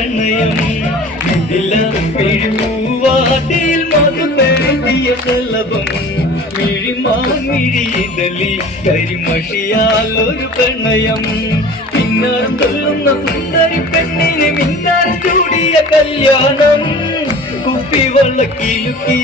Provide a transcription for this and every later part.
പ്രണയം ഇതില്ല പിഴിപ്പൂവാട്ടിൽ മധു പെരുത്തിയ ശലഭം മിഴിമാമിഴിതലി കരിമഷിയാൽ ഒരു പ്രണയം. പിന്നാർ കൊല്ലുന്ന സുന്ദരി പെണ്ണിന് മിന്നാർ ചൂടിയ കല്യാണം. കുപ്പി വള്ളക്കിലുക്കി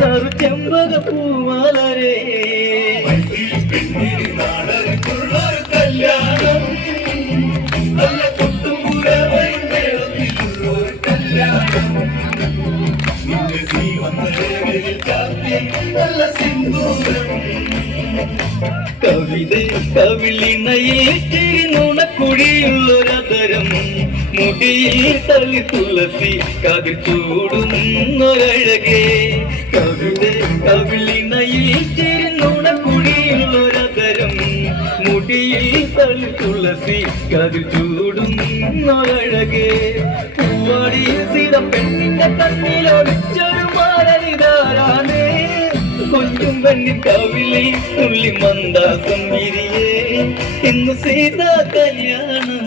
നറു ചെമ്പക പൂവാലരേ. നല്ല സിന്ദൂരം കവിത കവിളിണയിൽ ചിരിനുണക്കുഴിയുള്ളൊരതരം മുടിയിൽ തളി തുളസി കതിർ കവിത മുടിയിൽ തളി തുളസി കതിൽ ചൂടും അഴകേ പൂവാടി സിത പെണ്ണിന്റെ കണ്ണിലൊളിച്ചൊരു മാരനിതാരാണേ കൊഞ്ചും പെണ്ണി കവിളി തുള്ളി മന്ദാസം വിരിയേ. ഇന്ന് സീതാ കല്യാണം.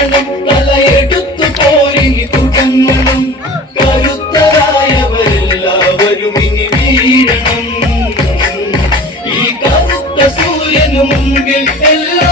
കരങ്ങളും കലയെടുത്തു പോരി തുടങ്ങണം. കരുത്തരായവരെല്ലാവരും ഇനി വീഴണം. ഈ കറുത്ത സൂര്യന് മുമ്പിൽ എല്ലാ